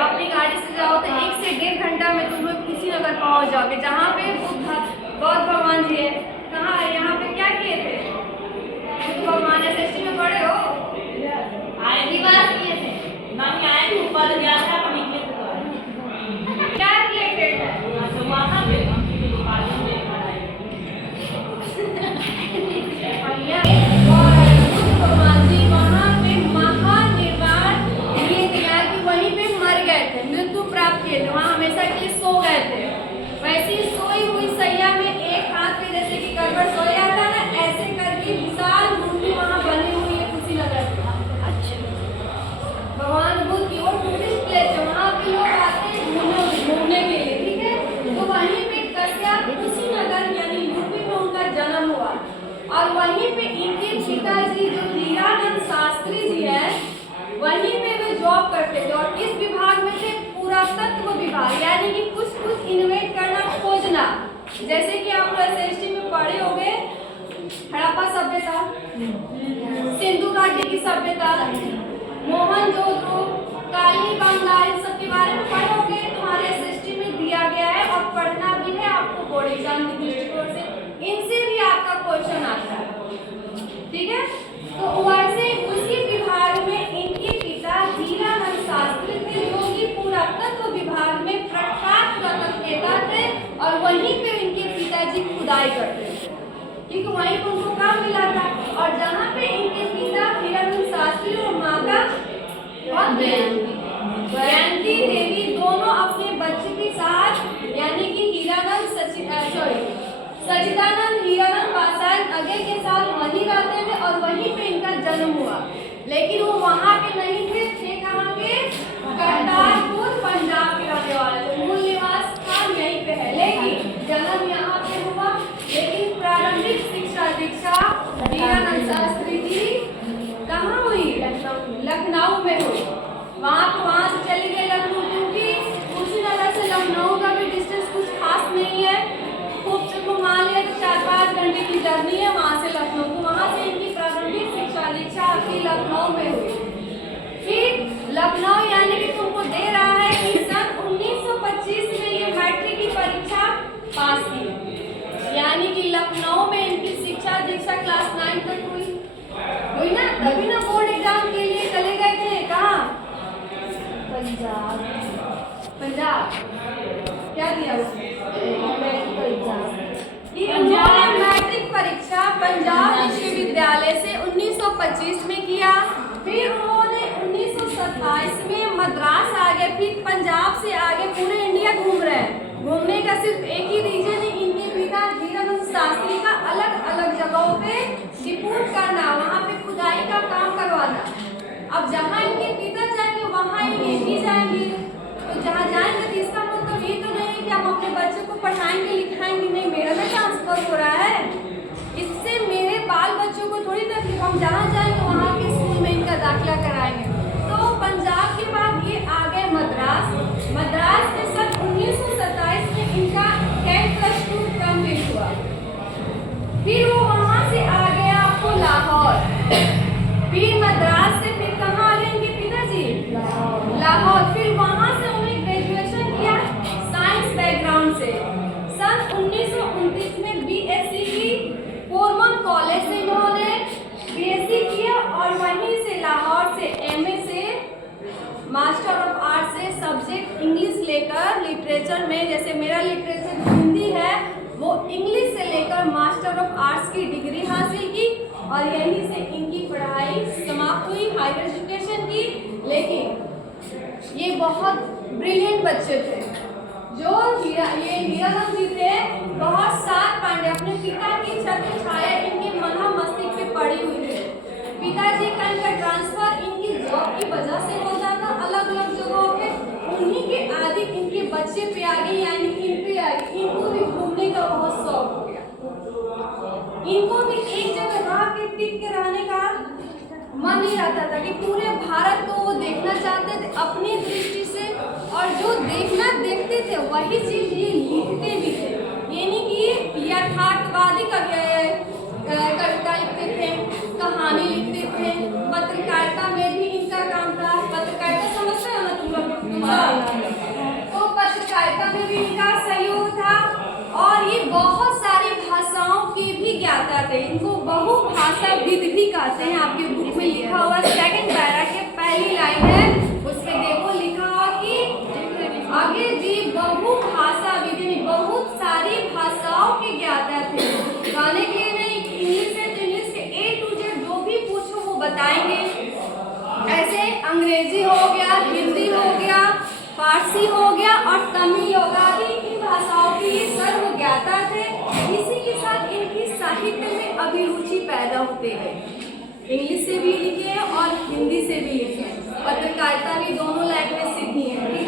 अपनी गाड़ी से जाओ तो 1 से 1.5 घंटा में तुम लोग कुशीनगर पहुंच जाओगे, जहाँ पे बौद्ध भगवान जी है। कहाँ है? यहाँ पे क्या किए थे बुद्ध भगवान? एसएसटी में पढ़े हो? निवास किए थे। आए थे ऊपर गया था पर निकले थे क्या रिलेटेड है? तो वहाँ पे बुद्ध भगवान जी वहाँ पे महानिर्वाण लिए थे, यार कि वहीं पे मर गए थे, मृत्यु प्राप्त किए थे, वहाँ हमेशा के लिए सो गए थे। वैसे ही सोई हुई सैया में एक हाथ पे जैसे कि गड़बड़ सोया था ना, ऐसे करके विशाल मूर्ति वहाँ बनी हुई है कुशीनगर में। भगवान बुद्ध की वो टूरिस्ट प्लेस है, वहाँ पे लोग आते हैं घूमने के लिए, ठीक है। तो वहीं पे कश्यप कुशीनगर यानी यूपी में उनका जन्म हुआ, और वहीं पे इनके पिताजी जो हीरानंद शास्त्री जी है वहीं पे वे जॉब करते थे, और इस विभाग में थे पुरातत्व विभाग, यानी कि कुछ इन्वेंट करना, खोजना। जैसे कि आप एसएसटी में पढ़े होंगे हड़प्पा सभ्यता, सिंधु घाटी की सभ्यता, मोहनजोदड़ो, काली गंगा, इन सब के बारे में पढ़े होंगे। तुम्हारे एसएसटी में दिया गया है और पढ़ना भी है आपको बोर्ड एग्जाम के दृष्टिकोण से, इनसे भी आपका क्वेश्चन आता है, ठीक है। तो वैसे उसी विभाग में इनके पिता हीरानंद शास्त्री थे, जो कि पुरातत्व विभाग में प्रख्यात पुरातत्ववेत्ता थे, और वहीं पे इनके पिताजी खुदाई करते थे, क्योंकि वहीं पर उनको काम मिला था। और जहाँ पे इनके पिता हीरानंद शास्त्री और माता जयंती देवी दोनों अपने बच्चे के साथ, यानी कि सच्चिदानंद हीरानंद पाषाण अगे के साथ वहीं रहते थे, और वहीं पे इनका जन्म हुआ। लेकिन वो वहाँ पे नहीं थे कहाँ के? करतारपुर, पंजाब के रहने वाले थे। मूल निवास स्थान यहीं पे है, लेकिन जन्म यहाँ पे हुआ। लेकिन प्रारंभिक शिक्षा दीक्षा हीरानंद शास्त्री की कहाँ हुई? लखनऊ में हुई। वहाँ से चले गए लखनऊ, क्योंकि कुशीनगर से लखनऊ का भी डिस्टेंस कुछ खास नहीं है, खूब से घुमा लिया तो 4-5 घंटे की जर्नी है वहाँ से लखनऊ। तो वहाँ से इनकी प्रारंभिक शिक्षा दीक्षा आपकी लखनऊ में हुई। फिर लखनऊ यानी कि तुमको दे रहा है कि सन 1925 में ये मैट्रिक की परीक्षा पास की, यानी कि लखनऊ में इनकी शिक्षा दीक्षा क्लास 9 तक हुई ना, तभी ना बोर्ड एग्जाम के लिए चले गए थे। कहाँ? पंजाब क्या दिया मैट्रिक परीक्षा पंजाब विश्वविद्यालय से 1925 में किया। फिर उन्होंने 1927 में मद्रास आ गए, फिर पंजाब से आगे पूरे इंडिया घूम रहे हैं। घूमने का सिर्फ एक ही रीजन है, इनके पिता हीरानंद शास्त्री का अलग अलग जगहों पे रिपोर्ट करना, वहाँ पे खुदाई का काम करवाना। अब जहाँ इनके पिता जाएंगे वहाँ ये भी जाएंगे, तो जहाँ जाएंगे तो इसका मतलब ये तो नहीं है कि हम अपने बच्चे को पढ़ाएंगे लिखाएंगे, नहीं, मेरा भी ट्रांसफर हो रहा है, इससे मेरे बाल बच्चों को थोड़ी तकलीफ। हम जहाँ जाएंगे वहाँ के स्कूल में इनका दाखिला कराएंगे। तो पंजाब के बाद ये आ गए मद्रास। मद्रास में सन 1927 में इनका 10+2 कंप्लीट हुआ। फिर वो वहाँ से आ गया आपको लाहौर। फिर मद्रास से फिर कहाँ आ गए इनके पिताजी? लाहौर। फिर वहाँ से उन्हें ग्रेजुएशन किया साइंस बैकग्राउंड से। सन 1929 में बीएससी की फोरमन कॉलेज से इन्होंने बीएससी किया, और वहीं से लाहौर से एमए से मास्टर ऑफ आर्ट्स से सब्जेक्ट इंग्लिश लेकर लिटरेचर में, जैसे मेरा लिटरेचर हिंदी है, वो इंग्लिश से लेकर मास्टर ऑफ आर्ट्स की डिग्री हासिल की, और यहीं से इनकी पढ़ाई समाप्त हुई हायर एजुकेशन की। लेकिन ये बहुत ब्रिलियंट बच्चे थे, जो ये हीरानंद जी थे, बहुत सात पांडे, अपने पिता की छत्र छाया इनके मना मस्तिष्क पे पड़ी हुई थे। पिताजी का इनका ट्रांसफर इनकी जॉब की वजह से होता था अलग अलग जगहों पे, उन्हीं के आदि इनके बच्चे पे आ गए, यानी इन पे आ गए। इनको भी घूमने का बहुत शौक हो गया, इनको भी एक जगह रह के टिक के रहने का मन नहीं रहता था, कि पूरे भारत को वो देखना चाहते थे अपनी दृष्टि से, और जो देखते थे वही चीज ये लिखते भी थे। ये नहीं कि ये यथार्थवादी कविता लिखते थे, कहानी लिखते थे, पत्रकारिता में भी इनका काम था। पत्रकारिता समझते हो ना तुम लोग? बहुत सारी भाषाओं के भी ज्ञाता थे। इनको बहुभाषाविद भी कहते हैं। आपके बुक में लिखा हुआ सेकंड पैरा के पहली लाइन है, उसमें देखो लिखा हुआ कि आगे जी बहुभाषाविद, बहुत सारी भाषाओं के ज्ञाता थे। गाने के लिए नहीं, इंग्लिश है तो इंग्लिश के A to Z जो भी पूछो वो बताएंगे। ऐसे अंग्रेजी हो गया, हिंदी हो गया, फारसी हो गया और तमिल होगा, आदि इन भाषाओं के ये सर्व ज्ञाता थे। इसी के साथ इनकी साहित्य में अभिरुचि पैदा होते गए। इंग्लिश से भी लिखे हैं और हिंदी से भी लिखे हैं। पत्रकारिता भी दोनों लैंग्वेज सीखी है, ठीक है।